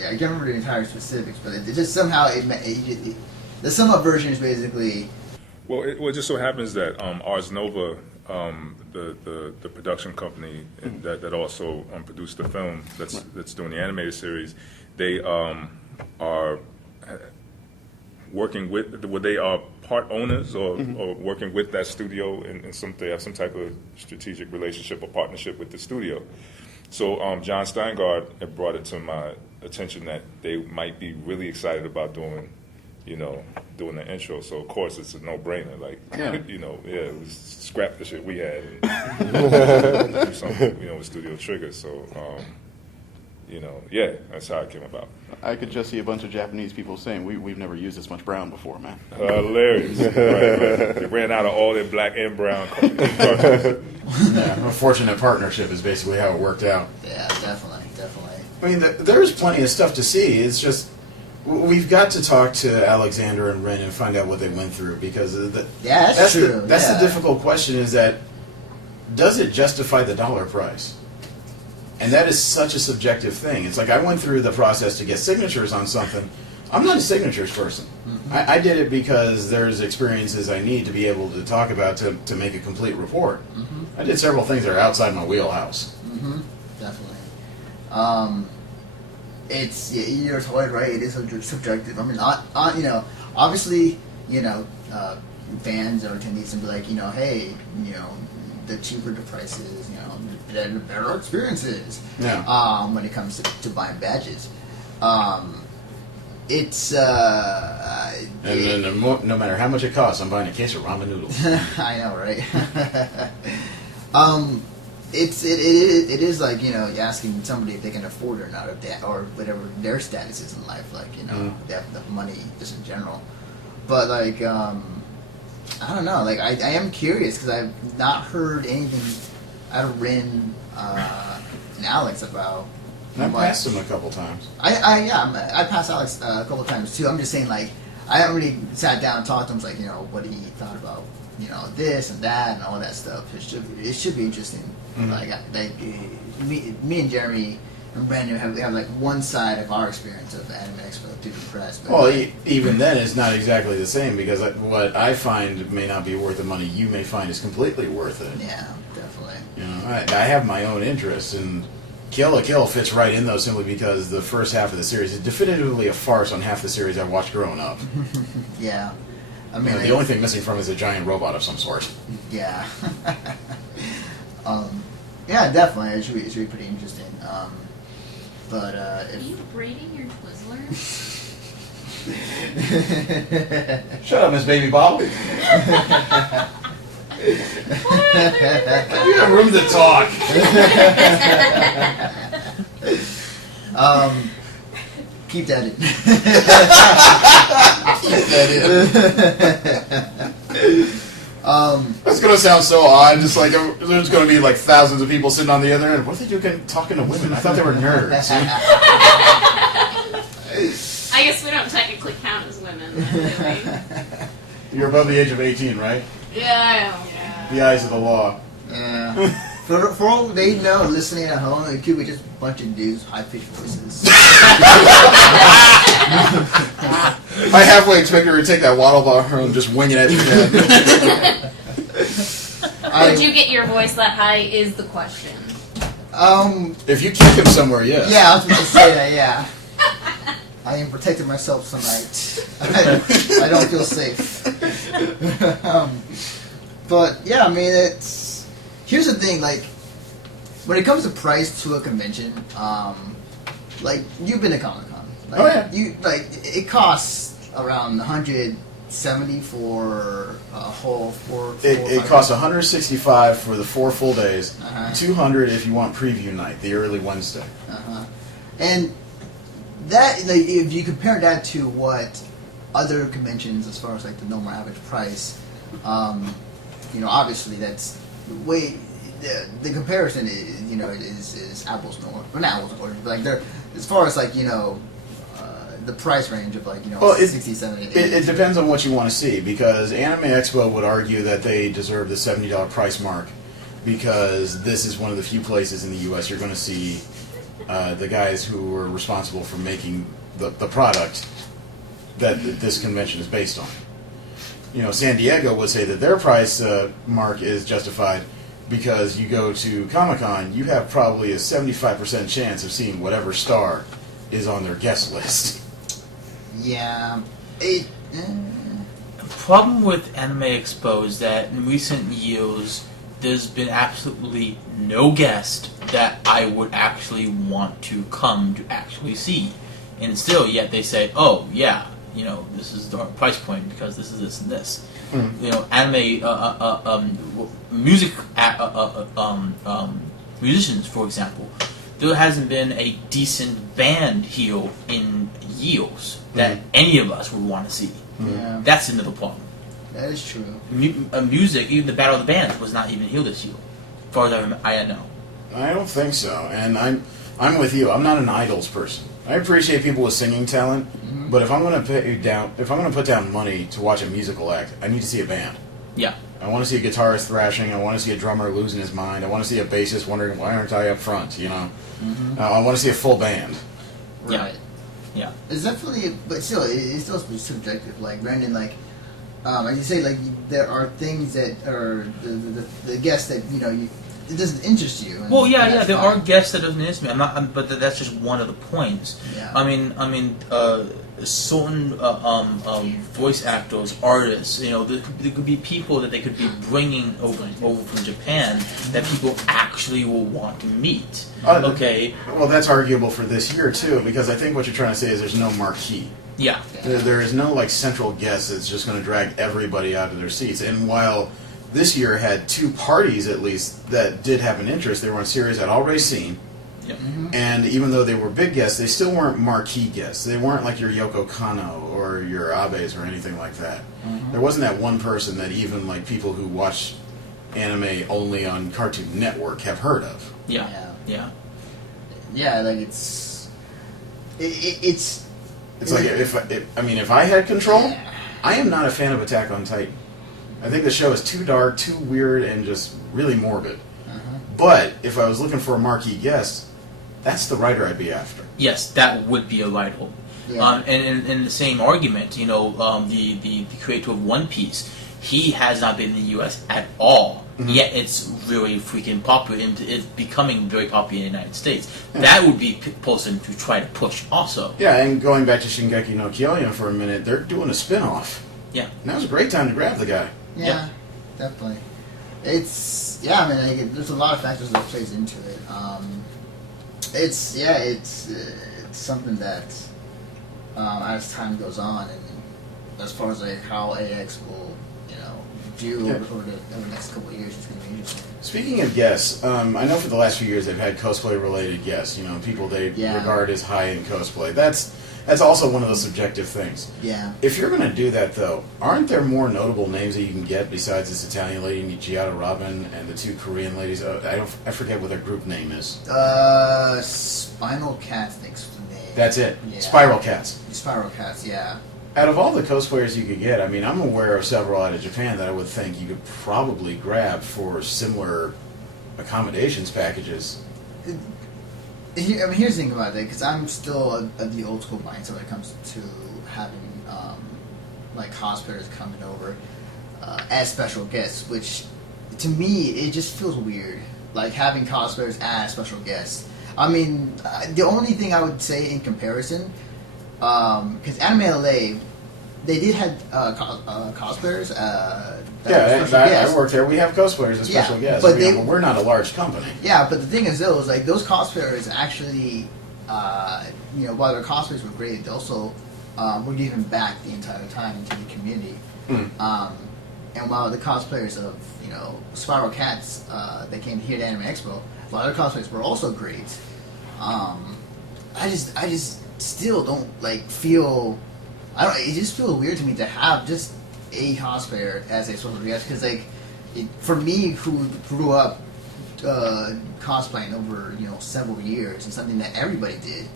can't remember the entire specifics, but it just somehow the sum up version is basically. Well, it just so happens that Ars Nova, the production company that also produced the film that's doing the animated series, they are working with. Well, they are part owners or working with that studio in they have some type of strategic relationship or partnership with the studio. So John Steingard had brought it to my attention that they might be really excited about doing the intro. So of course it's a no-brainer. Like, it was scrap the shit we had and do something, with Studio Trigger. So, that's how it came about. I could just see a bunch of Japanese people saying, "We've never used this much brown before, man." Hilarious. Right. They ran out of all their black and brown colors. Yeah, a fortunate partnership is basically how it worked out. Yeah, definitely. I mean, there's plenty of stuff to see. It's just we've got to talk to Alexander and Ren and find out what they went through, because that's true. That's the difficult question: is that does it justify the dollar price? And that is such a subjective thing. It's like I went through the process to get signatures on something. I'm not a signatures person. Mm-hmm. I did it because there's experiences I need to be able to talk about to make a complete report. Mm-hmm. I did several things that are outside my wheelhouse. Mm-hmm. Definitely. You're totally right. It is subjective. I mean, obviously, fans or attendees can be like, hey, the cheaper the prices, the better experiences. Yeah. When it comes to buying badges, it's and no matter how much it costs, I'm buying a case of ramen noodles. I know, right? It is like asking somebody if they can afford it or not, or whatever their status is in life, like they have enough money just in general. But like I don't know, like I am curious because I've not heard anything out of Rin and Alex about. I passed him a couple times. I passed Alex a couple times too. I'm just saying, like, I haven't really sat down and talked to him, like, what he thought about, this and that and all that stuff. It should be interesting. Mm-hmm. Like me and Jeremy and Brandon have like one side of our experience of Anime Expo through the press. But well, even then, it's not exactly the same, because what I find may not be worth the money you may find is completely worth it. Yeah, definitely. I have my own interests, and Kill la Kill fits right in, though, simply because the first half of the series is definitively a farce on half the series I watched growing up. Yeah. I mean, the only thing missing from it is a giant robot of some sort. Yeah. Yeah, definitely. It should be pretty interesting. But Are you braiding your Twizzlers? Shut up, Miss Baby Bottle. You have room to talk. Keep that in. Keep that in. That's gonna sound so odd. Just like there's gonna be like thousands of people sitting on the other end. What are they doing talking to women? I thought they were nerds. I guess we don't technically count as women, then, do we? You're above the age of 18, right? Yeah. The eyes of the law. Yeah. For all they know, listening at home, it could be just a bunch of dudes, high-pitched voices. I halfway expected her to take that waddle bar and just wing it at the end. Could you get your voice that high? Is the question. If you kick him somewhere, yes. Yeah, I was going to say that. Yeah. I am protecting myself tonight. I don't feel safe. But yeah, I mean, it's here's the thing. Like, when it comes to price to a convention, like you've been to Comic-Con. Like, Oh, yeah. It costs around $170 for a whole four. It costs $165 for the 4 full days, Uh-huh. $200 if you want preview night, the early Wednesday. And that, like, if you compare that to what other conventions, as far as like the normal average price, obviously that's way the comparison is is apples and oranges, not apples and oranges, but like they're as far as like the price range of like Well, 60, 70, 80. It depends on what you want to see, because Anime Expo would argue that they deserve the $70 price mark because this is one of the few places in the U.S. you're going to see the guys who were responsible for making the product that this convention is based on. San Diego would say that their price mark is justified because you go to Comic-Con, you have probably a 75% chance of seeing whatever star is on their guest list. Yeah. The problem with Anime Expo is that in recent years, there's been absolutely no guest that I would actually want to come to actually see. And still, yet they say, oh, yeah, this is the price point because this is this and this. Anime music musicians, for example, there hasn't been a decent band here in years that any of us would want to see. Yeah. That's another problem. That is true. Music, even the Battle of the Bands, was not even here this year, as far as I know. I don't think so, and I'm with you. I'm not an idols person. I appreciate people with singing talent, but if I'm going to put down money to watch a musical act, I need to see a band. Yeah. I want to see a guitarist thrashing. I want to see a drummer losing his mind. I want to see a bassist wondering, why aren't I up front? I want to see a full band. Right. Yeah. It's definitely, but still, it's still subjective. Like Brandon, like you say, like there are things that are the guests that it doesn't interest you. Well, yeah, there are guests that doesn't interest me. But that's just one of the points. Yeah. I mean, certain voice actors, artists, there could be people that they could be bringing over from Japan that people actually will want to meet. Okay. Well, that's arguable for this year too, because I think what you're trying to say is there's no marquee. Yeah. There is no like central guest that's just going to drag everybody out of their seats. And while this year had 2 parties at least that did have an interest, they were on series I'd already seen. Yep. And even though they were big guests, they still weren't marquee guests. They weren't like your Yoko Kanno or your Abes or anything like that. There wasn't that one person that even like people who watch anime only on Cartoon Network have heard of. Yeah. Like it's like if I had control, I am not a fan of Attack on Titan. I think the show is too dark, too weird, and just really morbid. But if I was looking for a marquee guest, that's the writer I'd be after. Yes, that would be a rival. Yeah. And in the same argument, the creator of One Piece, he has not been in the U.S. at all. Yet it's really freaking popular, and it's becoming very popular in the United States. That would be a person to try to push also. Yeah, and going back to Shingeki no Kyojin for a minute, they're doing a spin-off. Yeah. Now's a great time to grab the guy. Yeah, definitely. It's there's a lot of factors that plays into it. It's something that as time goes on, and as far as like how AX will do over the next couple of years, it's going to be interesting. Speaking of guests, I know for the last few years they've had cosplay-related guests. People they regard as high-end cosplay. That's also one of those subjective things. Yeah. If you're going to do that, though, aren't there more notable names that you can get besides this Italian lady, Giada Robin, and the 2 Korean ladies? I forget what their group name is. Spinal Cats, thanks for the name. That's it. Yeah. Spiral Cats. Spiral Cats, yeah. Out of all the cosplayers you could get, I'm aware of several out of Japan that I would think you could probably grab for similar accommodations packages. Here's the thing about that, because I'm still of the old school mindset when it comes to having like cosplayers coming over as special guests, which to me, it just feels weird, like having cosplayers as special guests. I mean, the only thing I would say in comparison, because Anime LA, they did have cosplayers. I worked there. We have cosplayers as special guests. But we're not a large company. Yeah, but the thing is, though, is like those cosplayers actually, while their cosplays were great, they also were giving back the entire time into the community. And while the cosplayers of Spiral Cats that came here to Anime Expo, a lot of cosplayers were also great. I just still don't feel. I don't. It just feels weird to me to have just a cosplayer as a special guest because for me who grew up cosplaying over several years and something that everybody did,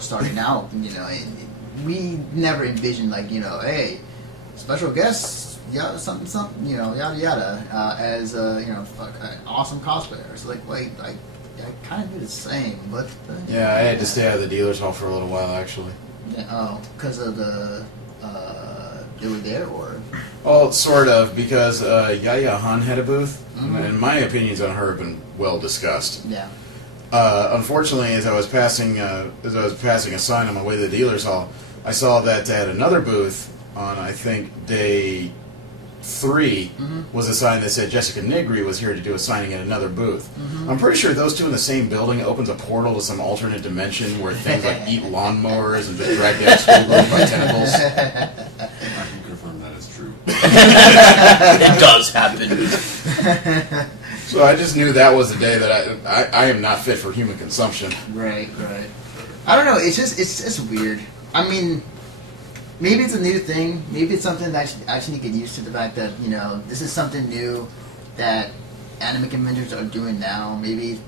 starting out, and we never envisioned hey, special guests, something, yada yada, as an awesome cosplayer. So wait, I kind of do the same, but yeah, I had to stay out of the dealer's hall for a little while actually. Yeah, because of they were there, or? Well, sort of, because Yaya Han had a booth, and my opinions on her have been well discussed. Yeah. Unfortunately, as I was passing a sign on my way to the dealer's hall, I saw that they had another booth on, I think, day 3 was a sign that said Jessica Nigri was here to do a signing at another booth. I'm pretty sure those two in the same building opens a portal to some alternate dimension where things like eat lawnmowers and get dragged out schoolgirls by tentacles. I can confirm that is true. It does happen. So I just knew that was the day that I am not fit for human consumption. Right. I don't know. It's just weird. I mean, maybe it's a new thing. Maybe it's something that I actually get used to the fact that this is something new that anime conventions are doing now. Maybe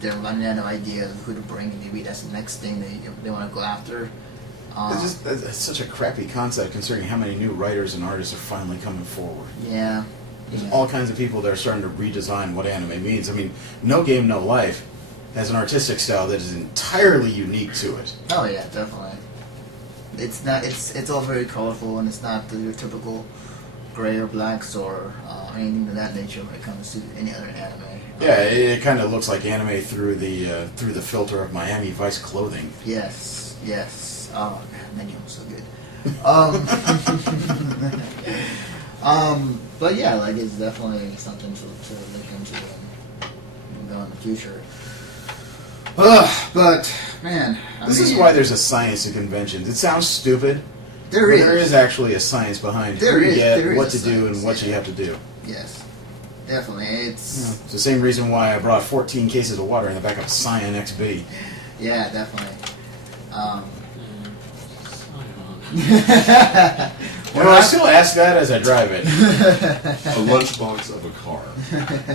they're running out of ideas of who to bring, and maybe that's the next thing they want to go after. It's such a crappy concept considering how many new writers and artists are finally coming forward. Yeah. There's all kinds of people that are starting to redesign what anime means. I mean, No Game, No Life has an artistic style that is entirely unique to it. Oh yeah, definitely. It's not. It's all very colorful, and it's not your typical gray or blacks or anything of that nature when it comes to any other anime. Yeah, it kind of looks like anime through the filter of Miami Vice clothing. Yes. Oh man, menu was so good. But yeah, it's definitely something to look into in the future. But man, this is why there's a science to conventions. It sounds stupid. There is actually a science behind who you get, what to do, and what you have to do. Yes, definitely. It's the same reason why I brought 14 cases of water in the back of Cyan XB. Yeah, definitely. I still ask that as I drive it. A lunchbox of a car.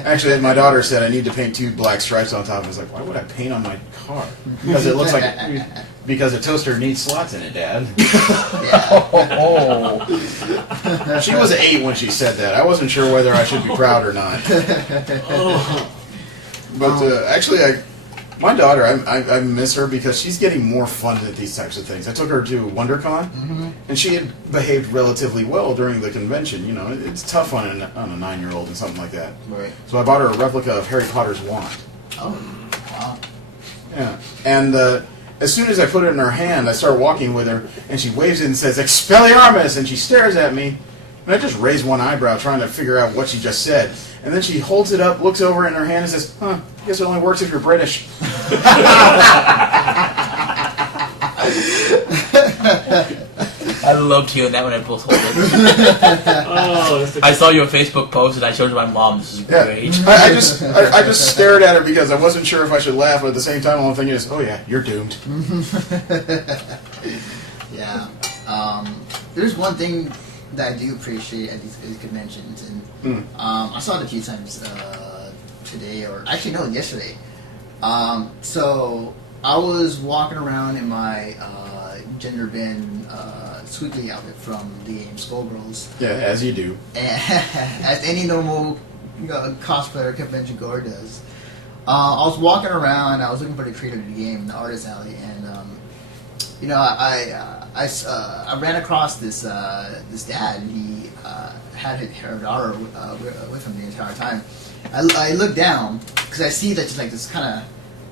Actually, my daughter said I need to paint 2 black stripes on top. I was like, why would I paint on my car? Because it looks like because a toaster needs slots in it, Dad. She was 8 when she said that. I wasn't sure whether I should be proud or not. But actually, my daughter, I miss her because she's getting more fun at these types of things. I took her to WonderCon, and she had behaved relatively well during the convention. It's tough on a 9-year-old and something like that. Right. So I bought her a replica of Harry Potter's wand. Oh, wow. Yeah. And as soon as I put it in her hand, I start walking with her, and she waves it and says, "Expelliarmus!" And she stares at me, and I just raise one eyebrow trying to figure out what she just said. And then she holds it up, looks over in her hand, and says, "Huh, I guess it only works if you're British." I loved hearing that when I both hold it. I saw your Facebook post and I showed it to my mom. This is great. I just stared at her because I wasn't sure if I should laugh, but at the same time, all I'm thinking is, oh yeah, you're doomed. Yeah. There's one thing that I do appreciate at these conventions, and I saw it a few times today, or actually no, yesterday. So I was walking around in my gender bend Sweetly outfit from the game Skullgirls. Yeah, as you do. As any normal cosplayer convention goer does. I was walking around. I was looking for the creator of the game, the artist alley, and I ran across this dad. He had her daughter with him the entire time. I looked down because I see that just like this kind of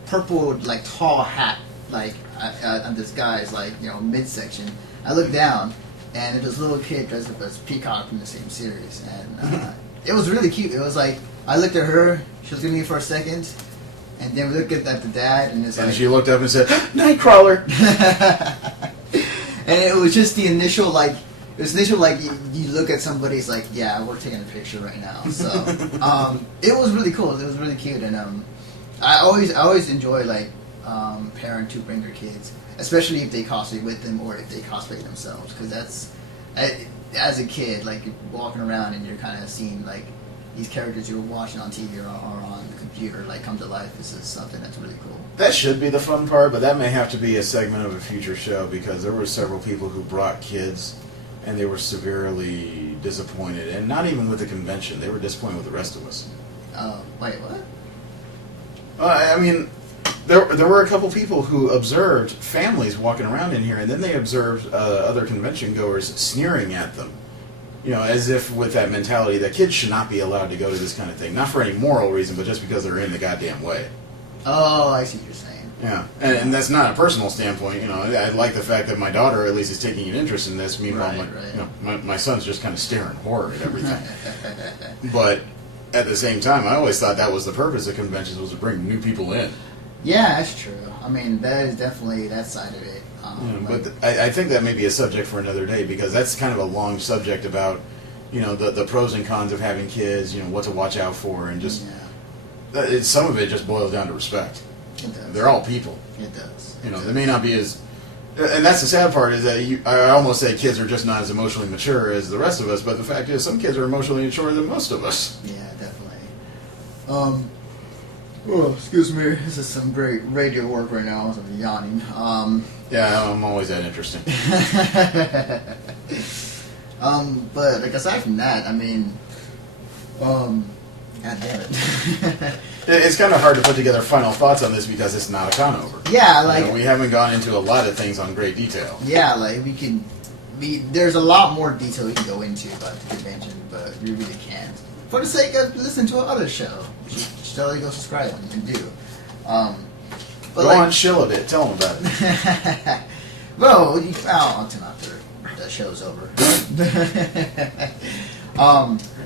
purple like tall hat like on this guy's like midsection. I looked down and it was a little kid dressed up as Peacock from the same series, and it was really cute. It was like I looked at her, she was looking at me for a second, and then we looked at the dad, and it's And like she looked up and said, "Nightcrawler." and it was just the initial like. It was initial like you look at somebody's like, yeah, we're taking a picture right now. So it was really cool. It was really cute, and I always enjoy like parents who bring their kids, especially if they cosplay with them or if they cosplay themselves, because that's as a kid like you're walking around and you're kind of seeing like these characters you're watching on TV or on the computer like come to life. This is something that's really cool. That should be the fun part, but that may have to be a segment of a future show because there were several people who brought kids. And they were severely disappointed, and not even with the convention. They were disappointed with the rest of us. Wait, what? I mean, there were a couple people who observed families walking around in here, and then they observed other convention goers sneering at them. As if with that mentality that kids should not be allowed to go to this kind of thing. Not for any moral reason, but just because they're in the goddamn way. Oh, I see what you're saying. Yeah, and that's not a personal standpoint. I like the fact that my daughter at least is taking an interest in this. Meanwhile, my son's just kind of staring horror at everything. But at the same time, I always thought that was the purpose of conventions, was to bring new people in. Yeah, that's true. I mean, that is definitely that side of it. But I think that may be a subject for another day because that's kind of a long subject about, the pros and cons of having kids, what to watch out for, and just some of it just boils down to respect. It does. They're all people. It does. They may not be as, and that's the sad part is that I almost say kids are just not as emotionally mature as the rest of us, but the fact is some kids are emotionally mature than most of us. Yeah, definitely. Oh, excuse me. This is some great radio work right now. I'm yawning. Yeah, I'm always that interesting. But like aside from that, I mean, God damn it. It's kind of hard to put together final thoughts on this because it's not a con over. Yeah, like we haven't gone into a lot of things on great detail. Yeah, like there's a lot more detail we can go into about the convention, but we really can't. For the sake of listening to our other show, you should totally go subscribe and do. But go on, chill a bit. Tell them about it. Well, I'll tell after the show's over.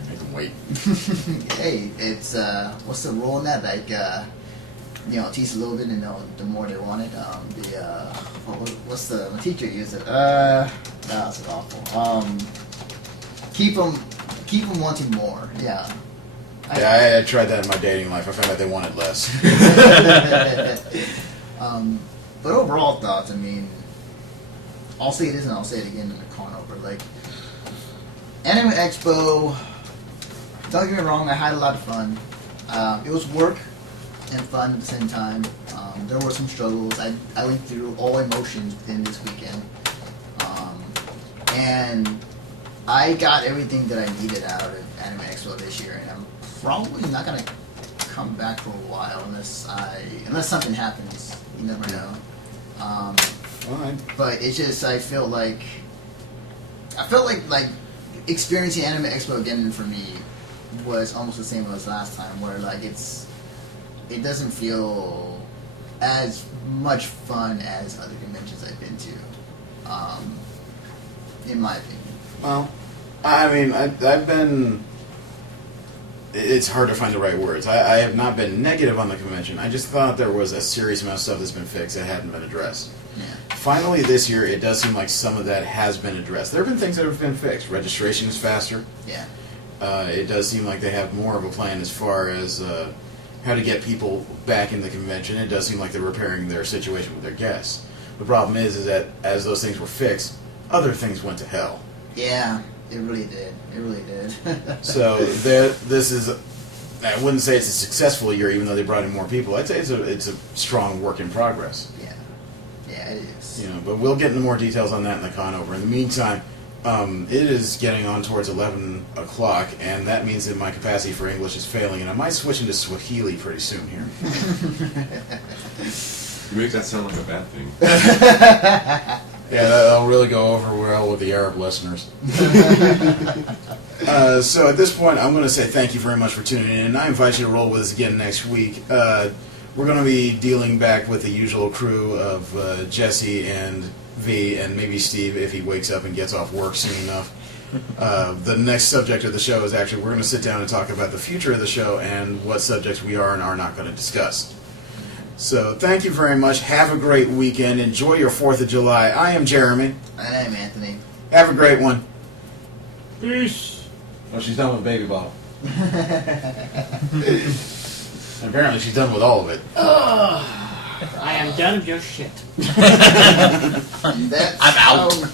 Make them wait. Hey, it's what's the rule in that? Like, teach a little bit, and the more they want it. What's the my teacher used it? That's awful. Keep them wanting more. Yeah. Yeah, I tried that in my dating life. I found out they wanted less. But overall thoughts, I mean, I'll say this and I'll say it again in the con over. Like, Anime Expo, don't get me wrong, I had a lot of fun. It was work and fun at the same time. There were some struggles. I went through all emotions within this weekend. And I got everything that I needed out of Anime Expo this year, and I'm probably not going to come back for a while unless something happens. You never know. But it's just I felt like experiencing Anime Expo again for me was almost the same as last time, where like it doesn't feel as much fun as other conventions I've been to, in my opinion. Well, I mean, I've been. It's hard to find the right words. I have not been negative on the convention. I just thought there was a serious amount of stuff that's been fixed that hadn't been addressed. Yeah. Finally, this year, it does seem like some of that has been addressed. There have been things that have been fixed. Registration is faster. Yeah. It does seem like they have more of a plan as far as how to get people back in the convention. It does seem like they're repairing their situation with their guests. The problem is that as those things were fixed, other things went to hell. Yeah, it really did. It really did. So this is, I wouldn't say it's a successful year, even though they brought in more people. I'd say it's a strong work in progress. Yeah, it is. But we'll get into more details on that in the con over. In the meantime, it is getting on towards 11 o'clock, and that means that my capacity for English is failing, and I might switch into Swahili pretty soon here. You make that sound like a bad thing. Yeah, that'll really go over well with the Arab listeners. So at this point, I'm going to say thank you very much for tuning in, and I invite you to roll with us again next week. We're going to be dealing back with the usual crew of Jesse and V, and maybe Steve if he wakes up and gets off work soon enough. The next subject of the show is actually we're going to sit down and talk about the future of the show and what subjects we are and are not going to discuss. So thank you very much. Have a great weekend. Enjoy your 4th of July. I am Jeremy. I am Anthony. Have a great one. Peace. Oh, she's done with Baby Bottle. Apparently she's done with all of it. I am done with your shit. That's I'm out. so